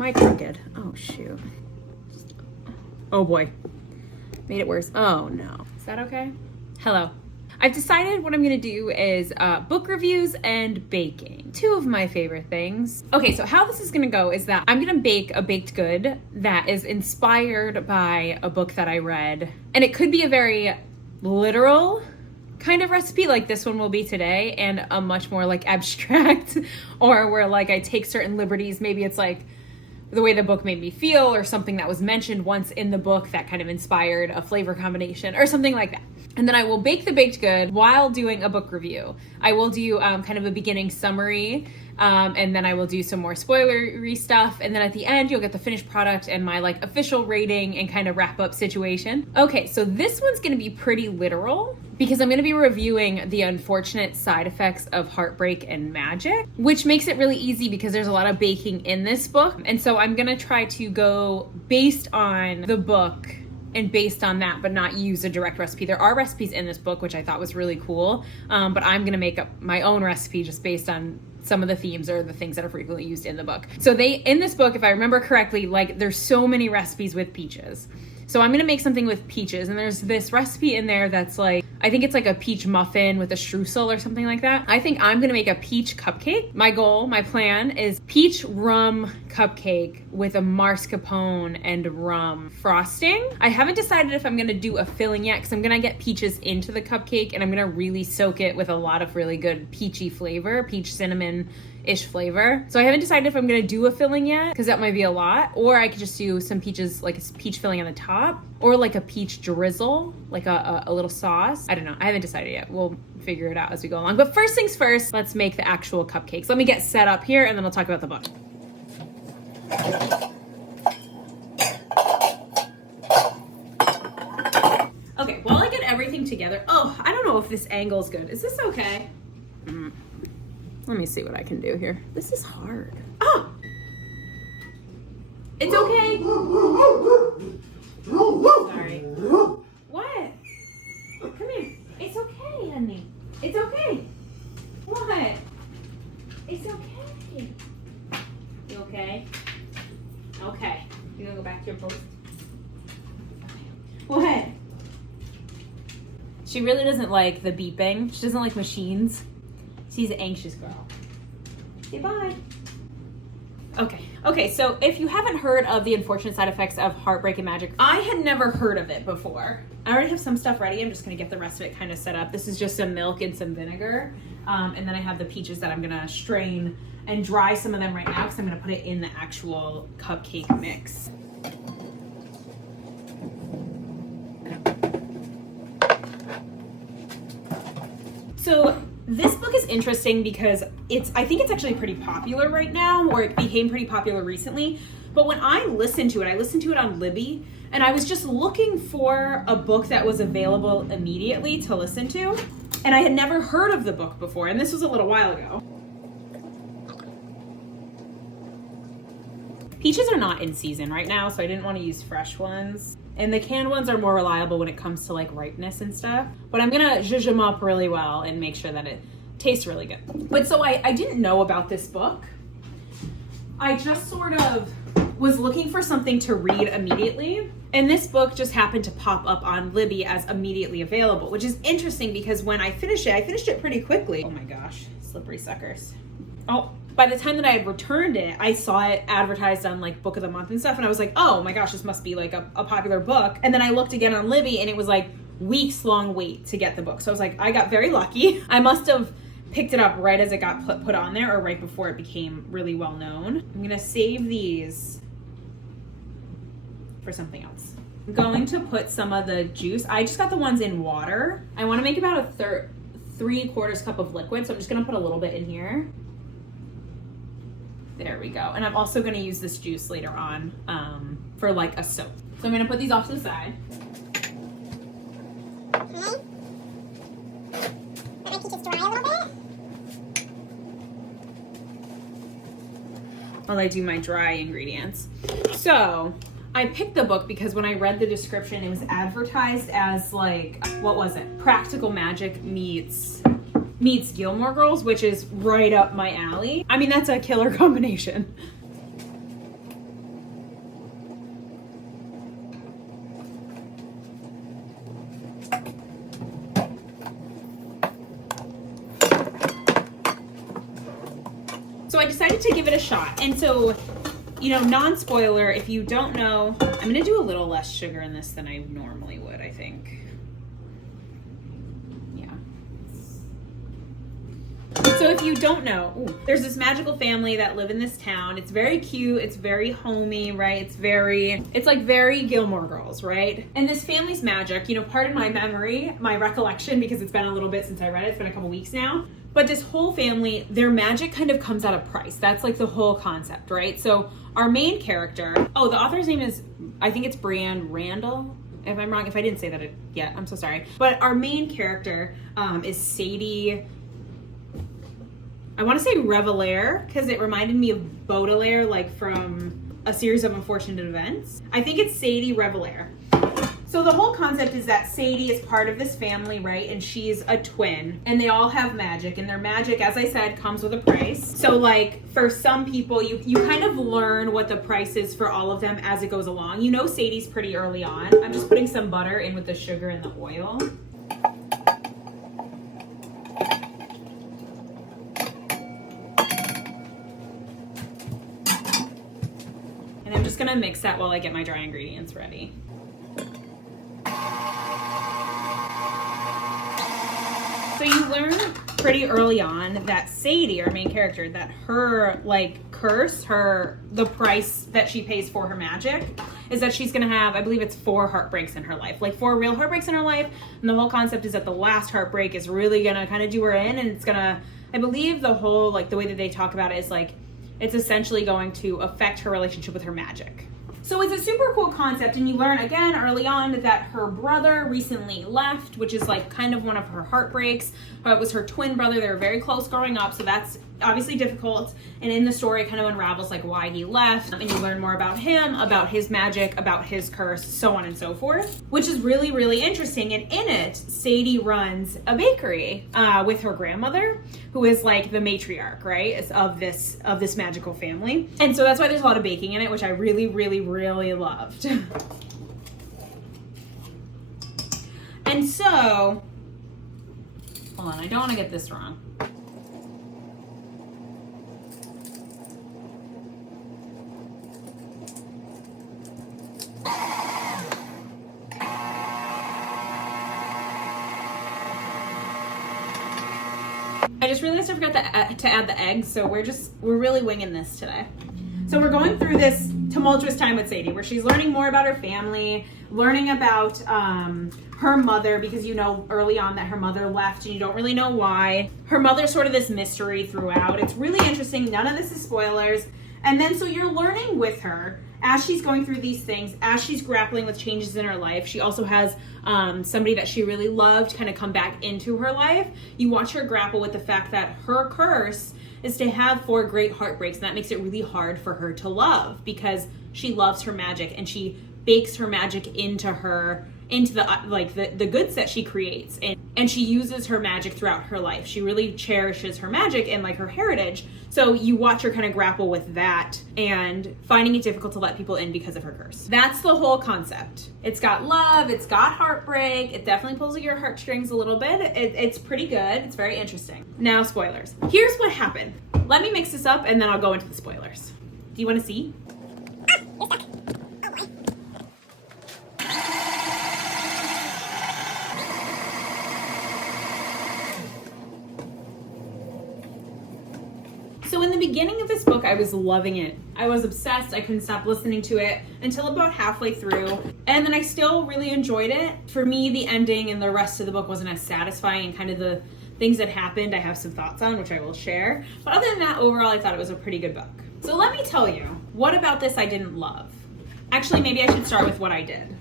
am I crooked? Oh, shoot. Oh boy. Made it worse. Oh no. Is that okay? Hello. I've decided what I'm gonna do is book reviews and baking. Two of my favorite things. Okay, so how this is gonna go is that I'm gonna bake a baked good that is inspired by a book that I read. And it could be a very literal kind of recipe like this one will be today, and a much more like abstract, or where like I take certain liberties. Maybe it's like the way the book made me feel, or something that was mentioned once in the book that kind of inspired a flavor combination or something like that. And then I will bake the baked good while doing a book review. I will do kind of a beginning summary, and then I will do some more spoilery stuff. And then at the end, you'll get the finished product and my like official rating and kind of wrap up situation. Okay, so this one's gonna be pretty literal because I'm gonna be reviewing the unfortunate side effects of heartbreak and magic, which makes it really easy because there's a lot of baking in this book. And so I'm gonna try to go based on the book and based on that, but not use a direct recipe. There are recipes in this book, which I thought was really cool, but I'm gonna make up my own recipe just based on some of the themes or the things that are frequently used in the book. So in this book, if I remember correctly, like there's so many recipes with peaches. So I'm gonna make something with peaches, and there's this recipe in there that's like, I think it's like a peach muffin with a streusel or something like that. I think I'm gonna make a peach cupcake. My goal, my plan is peach rum cupcake with a mascarpone and rum frosting. I haven't decided if I'm gonna do a filling yet because I'm gonna get peaches into the cupcake and I'm gonna really soak it with a lot of really good peachy flavor, peach cinnamon-ish flavor. So I haven't decided if I'm gonna do a filling yet because that might be a lot, or I could just do some peaches, like a peach filling on the top, or like a peach drizzle, like a little sauce. I don't know. I haven't decided yet. We'll figure it out as we go along. But first things first, let's make the actual cupcakes. Let me get set up here and then I'll talk about the book. Okay, while I get everything together, oh, I don't know if this angle is good. Is this okay? Let me see what I can do here. This is hard. Oh! It's okay. Sorry. What? Come here. It's okay, honey. It's okay. What? It's okay. You okay? Okay. You gonna go back to your post? What? She really doesn't like the beeping. She doesn't like machines. She's an anxious girl. Say bye. Okay, so if you haven't heard of the unfortunate side effects of heartbreak and magic, I had never heard of it before. I already have some stuff ready. I'm just gonna get the rest of it kind of set up. This is just some milk and some vinegar. And then I have the peaches that I'm gonna strain and dry some of them right now because I'm gonna put it in the actual cupcake mix. So this book is interesting because I think it's actually pretty popular right now, or it became pretty popular recently. But when I listened to it on Libby, and I was just looking for a book that was available immediately to listen to. And I had never heard of the book before, and this was a little while ago. Peaches are not in season right now, so I didn't want to use fresh ones. And the canned ones are more reliable when it comes to like ripeness and stuff. But I'm gonna zhuzh them up really well and make sure that it tastes really good. But so I didn't know about this book. I just sort of was looking for something to read immediately. And this book just happened to pop up on Libby as immediately available, which is interesting because when I finished it pretty quickly. Oh my gosh, slippery suckers. Oh, by the time that I had returned it, I saw it advertised on like Book of the Month and stuff. And I was like, oh my gosh, this must be like a popular book. And then I looked again on Libby and it was like weeks long wait to get the book. So I was like, I got very lucky. I must have picked it up right as it got put on there or right before it became really well known. I'm gonna save these for something else. I'm going to put some of the juice. I just got the ones in water. I wanna make about a 3/4 cup of liquid. So I'm just gonna put a little bit in here. There we go. And I'm also gonna use this juice later on for like a soap. So I'm gonna put these off to the side. Okay. Let my peaches dry a little bit. While I do my dry ingredients. So I picked the book because when I read the description, it was advertised as like, what was it? Practical Magic meets Gilmore Girls, which is right up my alley. I mean, that's a killer combination. So I decided to give it a shot. And so, you know, non-spoiler, if you don't know, I'm going to do a little less sugar in this than I normally would, I think. Yeah. So if you don't know, there's this magical family that live in this town. It's very cute. It's very homey, right? It's like very Gilmore Girls, right? And this family's magic, you know, pardon my memory, my recollection, because it's been a little bit since I read it. It's been a couple weeks now. But this whole family, their magic kind of comes at a price. That's like the whole concept, right? So our main character, the author's name is, I think it's Brianne Randall. If I'm wrong, if I didn't say that yet, I'm so sorry. But our main character is Sadie, I want to say Revelaire, because it reminded me of Baudelaire, like from A Series of Unfortunate Events. I think it's Sadie Revelaire. So the whole concept is that Sadie is part of this family, right? And she's a twin, and they all have magic, and their magic, as I said, comes with a price. So like for some people, you kind of learn what the price is for all of them as it goes along. You know Sadie's pretty early on. I'm just putting some butter in with the sugar and the oil. And I'm just gonna mix that while I get my dry ingredients ready. So you learn pretty early on that Sadie, our main character, that her like curse, the price that she pays for her magic is that she's gonna have, I believe it's 4 heartbreaks in her life, like 4 real heartbreaks in her life. And the whole concept is that the last heartbreak is really gonna kind of do her in, and it's gonna, I believe the whole, like the way that they talk about it is like, it's essentially going to affect her relationship with her magic. So it's a super cool concept, and you learn again early on that her brother recently left, which is like kind of one of her heartbreaks. It was her twin brother. They were very close growing up, so that's obviously difficult. And in the story, it kind of unravels like why he left, and you learn more about him, about his magic, about his curse, so on and so forth, which is really, really interesting. And in it, Sadie runs a bakery with her grandmother, who is like the matriarch, right, of this magical family. And so that's why there's a lot of baking in it, which I really, really, really loved. And so, hold on, I don't want to get this wrong. I just realized I forgot to add the eggs, so we're really winging this today. So we're going through this tumultuous time with Sadie, where she's learning more about her family, learning about her mother, because you know early on that her mother left and you don't really know why. Her mother's sort of this mystery throughout. It's really interesting. None of this is spoilers. And then so you're learning with her as she's going through these things, as she's grappling with changes in her life. She also has somebody that she really loved kind of come back into her life. You watch her grapple with the fact that her curse is to have 4 great heartbreaks, and that makes it really hard for her to love because she loves her magic and she bakes her magic into the goods that she creates, and she uses her magic throughout her life. She really cherishes her magic and like her heritage. So you watch her kind of grapple with that and finding it difficult to let people in because of her curse. That's the whole concept. It's got love, it's got heartbreak, it definitely pulls at your heartstrings a little bit. It's pretty good, it's very interesting. Now spoilers. Here's what happened. Let me mix this up and then I'll go into the spoilers. Do you want to see? So in the beginning of this book, I was loving it. I was obsessed. I couldn't stop listening to it until about halfway through. And then I still really enjoyed it. For me, the ending and the rest of the book wasn't as satisfying, and kind of the things that happened, I have some thoughts on, which I will share. But other than that, overall, I thought it was a pretty good book. So let me tell you, what about this I didn't love? Actually, maybe I should start with what I did.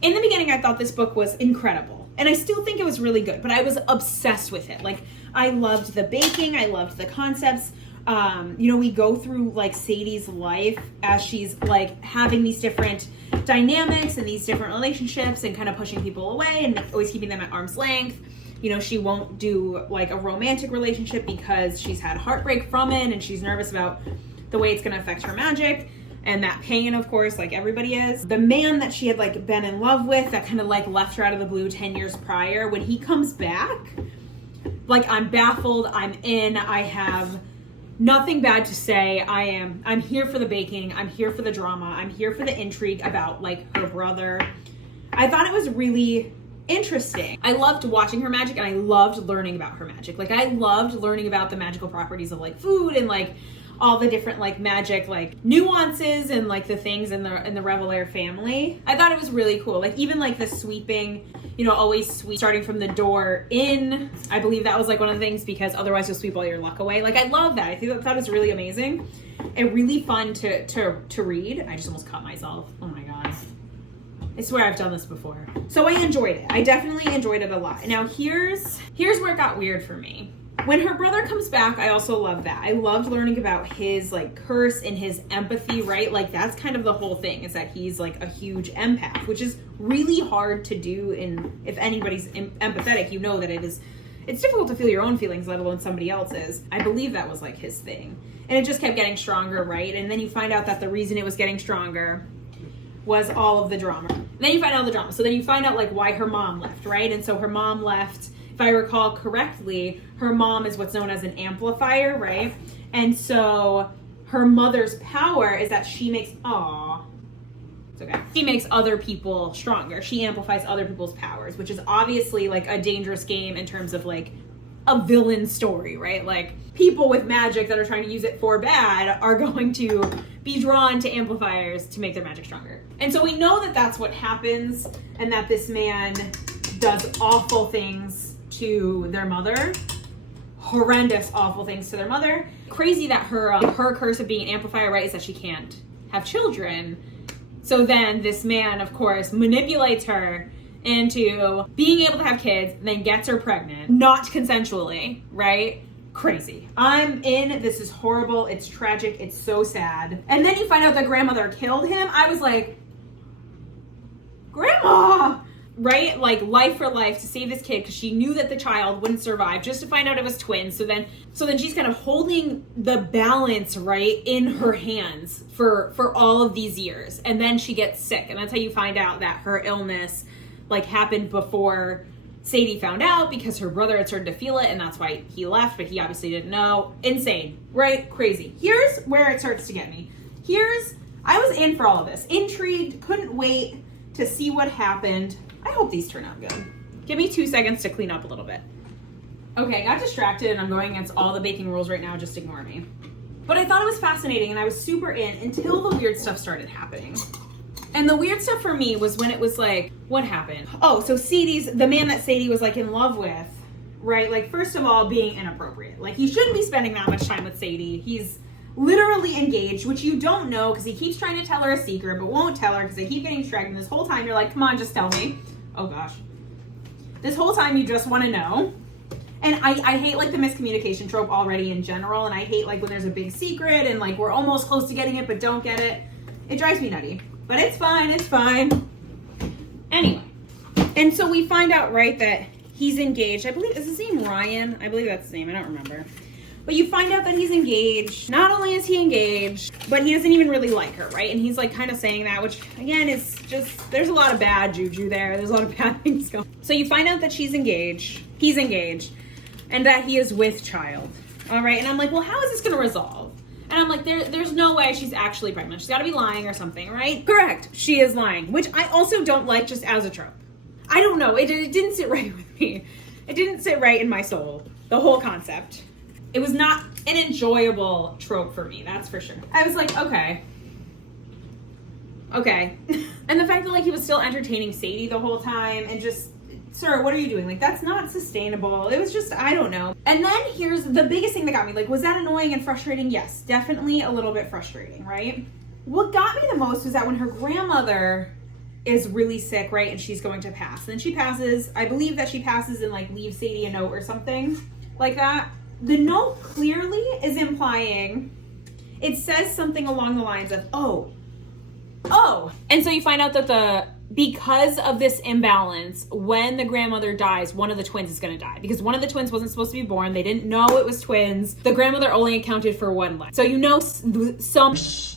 In the beginning, I thought this book was incredible. And I still think it was really good, but I was obsessed with it. Like, I loved the baking, I loved the concepts. We go through like Sadie's life as she's like having these different dynamics and these different relationships and kind of pushing people away and always keeping them at arm's length. You know, she won't do like a romantic relationship because she's had heartbreak from it and she's nervous about the way it's going to affect her magic. and that pain, of course, like everybody is. The man that she had like been in love with that kind of like left her out of the blue 10 years prior, when he comes back, like I'm baffled, I'm in, I have nothing bad to say. I'm here for the baking, I'm here for the drama, I'm here for the intrigue about like her brother. I thought it was really interesting. I loved watching her magic, and I loved learning about her magic. Like I loved learning about the magical properties of like food and like all the different like magic like nuances and like the things in the Revelair family. I thought it was really cool. Like even like the sweeping, you know, always sweep starting from the door in. I believe that was like one of the things, because otherwise you'll sweep all your luck away. Like I love that. I think that was really amazing and really fun to read. I just almost cut myself. Oh my god. I swear I've done this before. So I enjoyed it. I definitely enjoyed it a lot. Now here's where it got weird for me. When her brother comes back, I also love that. I loved learning about his like curse and his empathy, right? Like that's kind of the whole thing, is that he's like a huge empath, which is really hard to do. And if anybody's empathetic, you know that it's difficult to feel your own feelings, let alone somebody else's. I believe that was like his thing. And it just kept getting stronger, right? And then you find out that the reason it was getting stronger was all of the drama. And then you find out the drama. So then you find out like why her mom left, right? And so her mom left, if I recall correctly, her mom is what's known as an amplifier, right? And so her mother's power is that she makes, it's okay. She makes other people stronger. She amplifies other people's powers, which is obviously like a dangerous game in terms of like a villain story, right? Like people with magic that are trying to use it for bad are going to be drawn to amplifiers to make their magic stronger. And so we know that that's what happens, and that this man does awful things to their mother. Horrendous, awful things to their mother. Crazy that her curse of being an amplifier, right, is that she can't have children. So then this man, of course, manipulates her into being able to have kids, then gets her pregnant, not consensually, right? Crazy. I'm in. This is horrible. It's tragic. It's so sad. And then you find out that grandmother killed him. I was like, Grandma! Right? Like life for life to save this kid, because she knew that the child wouldn't survive, just to find out it was twins. So then she's kind of holding the balance, right, in her hands for all of these years. And then she gets sick. And that's how you find out that her illness like happened before Sadie found out, because her brother had started to feel it, and that's why he left, but he obviously didn't know. Insane, right? Crazy. Here's where it starts to get me. I was in for all of this. Intrigued, couldn't wait to see what happened. I hope these turn out good. Give me 2 seconds to clean up a little bit. Okay, I got distracted and I'm going against all the baking rules right now, just ignore me. But I thought it was fascinating and I was super in until the weird stuff started happening. And the weird stuff for me was when it was like, what happened? Oh, so the man that Sadie was like in love with, right? Like, first of all, being inappropriate. Like, he shouldn't be spending that much time with Sadie. He's literally engaged, which you don't know because he keeps trying to tell her a secret, but won't tell her because they keep getting distracted. This whole time you're like, come on, just tell me. Oh gosh. This whole time you just want to know. And I hate like the miscommunication trope already in general. And I hate like when there's a big secret and like we're almost close to getting it, but don't get it. It drives me nutty. But it's fine, it's fine. Anyway. And so we find out, right, that he's engaged. I believe, is his name Ryan? I believe that's his name, I don't remember. But you find out that he's engaged. Not only is he engaged, but he doesn't even really like her, right? And he's like kind of saying that, which again is just, there's a lot of bad juju there. There's a lot of bad things going on. So you find out that he's engaged, and that he is with child. All right, and I'm like, well, how is this gonna resolve? And I'm like, there's no way she's actually pregnant. She's gotta be lying or something, right? Correct, she is lying, which I also don't like just as a trope. I don't know, it didn't sit right with me. It didn't sit right in my soul, the whole concept. It was not an enjoyable trope for me, that's for sure. I was like, okay. And the fact that like he was still entertaining Sadie the whole time and just, sir, what are you doing? Like, that's not sustainable. It was just, I don't know. And then here's the biggest thing that got me. Like, was that annoying and frustrating? Yes, definitely a little bit frustrating, right? What got me the most was that when her grandmother is really sick, right, and she's going to pass. And then she passes, I believe that she passes and like leaves Sadie a note or something like that. The note clearly is implying, it says something along the lines of, oh. And so you find out that because of this imbalance, when the grandmother dies, one of the twins is going to die. Because one of the twins wasn't supposed to be born. They didn't know it was twins. The grandmother only accounted for one life. So you know somebody's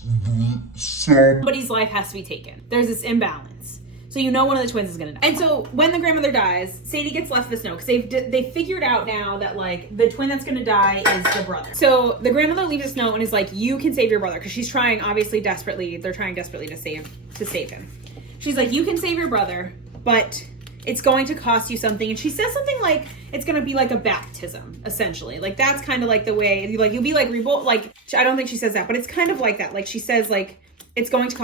life has to be taken. There's this imbalance. So you know one of the twins is going to die. And so when the grandmother dies, Sadie gets left this note. Because they figured out now that, like, the twin that's going to die is the brother. So the grandmother leaves this note and is like, you can save your brother. Because she's trying, obviously, desperately. They're trying desperately to save him. She's like, you can save your brother, but it's going to cost you something. And she says something like, it's going to be like a baptism, essentially. Like, that's kind of like the way, like, you'll be like revolt. Like, I don't think she says that, but it's kind of like that. Like, she says, like, it's going to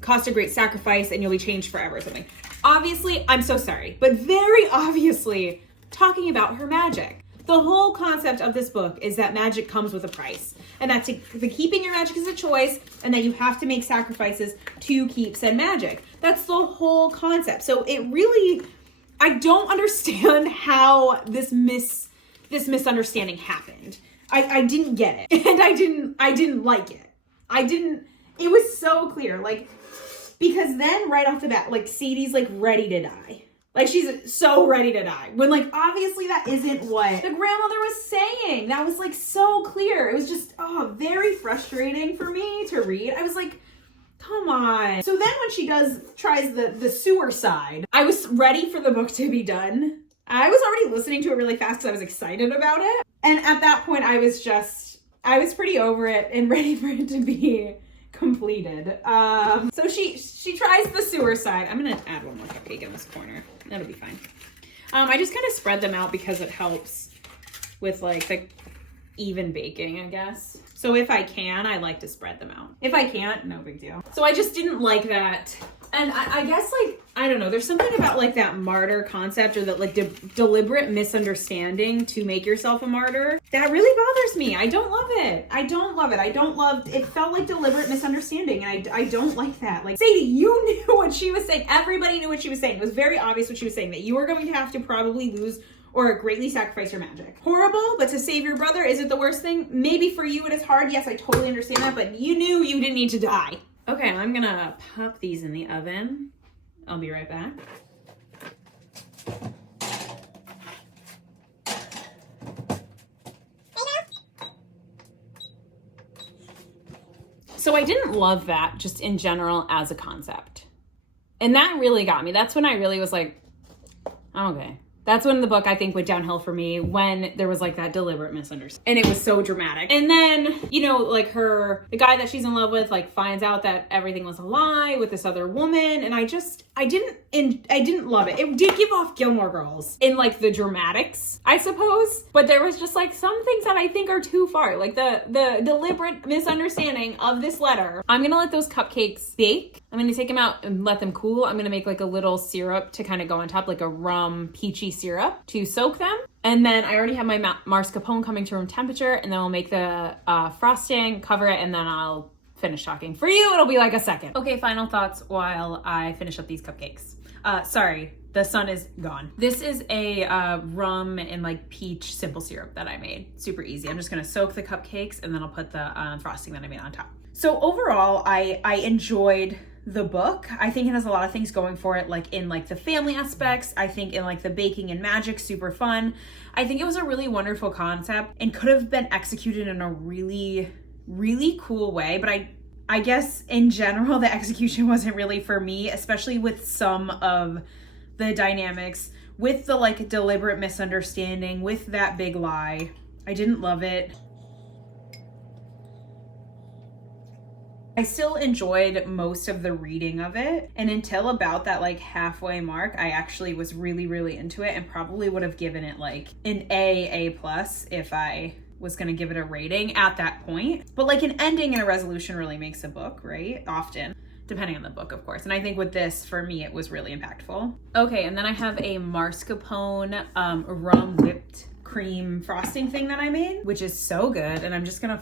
cost a great sacrifice and you'll be changed forever or something. Obviously, I'm so sorry, but very obviously talking about her magic. The whole concept of this book is that magic comes with a price. And that the keeping your magic is a choice, and that you have to make sacrifices to keep said magic. That's the whole concept. So it really, I don't understand how this misunderstanding happened. I didn't get it. And I didn't like it. It was so clear. Like, because then right off the bat, like, Sadie's like ready to die. Like, she's so ready to die. When, like, obviously that isn't what the grandmother was saying. That was, like, so clear. It was just, very frustrating for me to read. I was like, come on. So then when she tries the sewer side, I was ready for the book to be done. I was already listening to it really fast because I was excited about it. And at that point, I was pretty over it and ready for it to be completed. So she tries the sewer side. I'm gonna add one more cupcake in this corner. That'll be fine. I just kind of spread them out because it helps with, like, the even baking, I guess. So if I can, I like to spread them out. If I can't, no big deal. So I just didn't like that. And I guess, like, I don't know, there's something about, like, that martyr concept, or that, like, deliberate misunderstanding to make yourself a martyr. That really bothers me. I don't love it. It felt like deliberate misunderstanding, and I don't like that. Like, Sadie, you knew what she was saying. Everybody knew what she was saying. It was very obvious what she was saying, that you were going to have to probably lose or greatly sacrifice your magic. Horrible, but to save your brother, is it the worst thing? Maybe for you it is hard. Yes, I totally understand that, but you knew you didn't need to die. Okay, I'm gonna pop these in the oven. I'll be right back. So I didn't love that just in general as a concept. And that really got me. That's when I really was like, okay. That's when the book, I think, went downhill for me, when there was, like, that deliberate misunderstanding. And it was so dramatic. And then, you know, like, the guy that she's in love with, like, finds out that everything was a lie with this other woman. And I didn't love it. It did give off Gilmore Girls in, like, the dramatics, I suppose. But there was just, like, some things that I think are too far. Like, the deliberate misunderstanding of this letter. I'm gonna let those cupcakes bake. I'm gonna take them out and let them cool. I'm gonna make, like, a little syrup to kind of go on top, like a rum peachy syrup to soak them. And then I already have my mascarpone coming to room temperature, and then we'll make the frosting, cover it, and then I'll finish talking. For you, it'll be like a second. Okay, final thoughts while I finish up these cupcakes. Sorry, the sun is gone. This is a rum and, like, peach simple syrup that I made. Super easy. I'm just gonna soak the cupcakes, and then I'll put the frosting that I made on top. So overall, I enjoyed the book. I think it has a lot of things going for it, like, in, like, the family aspects. I think in, like, the baking and magic, super fun. I think it was a really wonderful concept and could have been executed in a really, really cool way. But I guess in general, the execution wasn't really for me, especially with some of the dynamics, with the, like, deliberate misunderstanding, with that big lie. I didn't love it. I still enjoyed most of the reading of it, and until about that, like, halfway mark, I actually was really, really into it, and probably would have given it, like, an A+ if I was gonna give it a rating at that point. But, like, an ending and a resolution really makes a book, right? Often, depending on the book, of course. And I think with this, for me, it was really impactful. Okay, and then I have a mascarpone rum whipped cream frosting thing that I made, which is so good. And I'm just gonna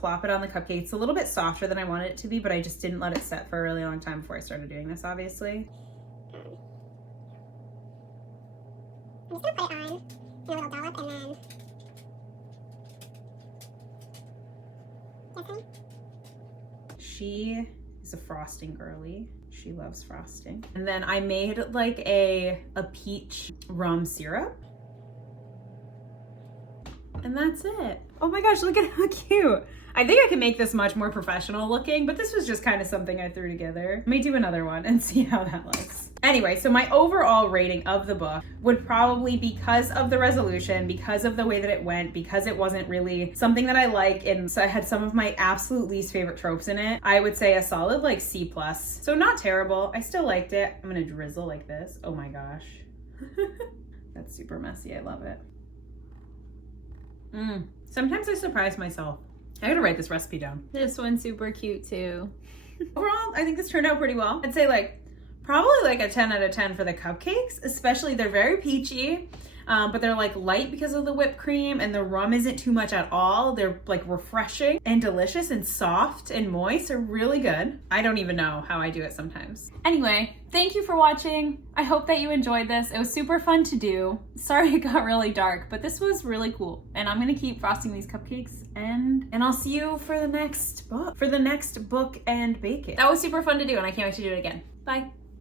plop it on the cupcake. It's a little bit softer than I wanted it to be, but I just didn't let it set for a really long time before I started doing this, obviously. I'm just gonna put it on in a little dollop, and then She is a frosting girly. She loves frosting. And then I made like a peach rum syrup. And that's it. Oh my gosh, look at how cute. I think I can make this much more professional looking, but this was just kind of something I threw together. Let me do another one and see how that looks. Anyway, so my overall rating of the book would probably, because of the resolution, because of the way that it went, because it wasn't really something that I like, and so I had some of my absolute least favorite tropes in it, I would say a solid like C+. So not terrible. I still liked it. I'm gonna drizzle like this. Oh my gosh. That's super messy. I love it. Sometimes I surprise myself. I gotta write this recipe down. This one's super cute too. Overall, I think this turned out pretty well. I'd say like probably like a 10 out of 10 for the cupcakes, especially they're very peachy, but they're like light because of the whipped cream, and the rum isn't too much at all. They're like refreshing and delicious and soft and moist. They're really good. I don't even know how I do it sometimes. Anyway, thank you for watching. I hope that you enjoyed this. It was super fun to do. Sorry it got really dark, but this was really cool. And I'm gonna keep frosting these cupcakes, and I'll see you for the next book and bake it. That was super fun to do, and I can't wait to do it again. Bye.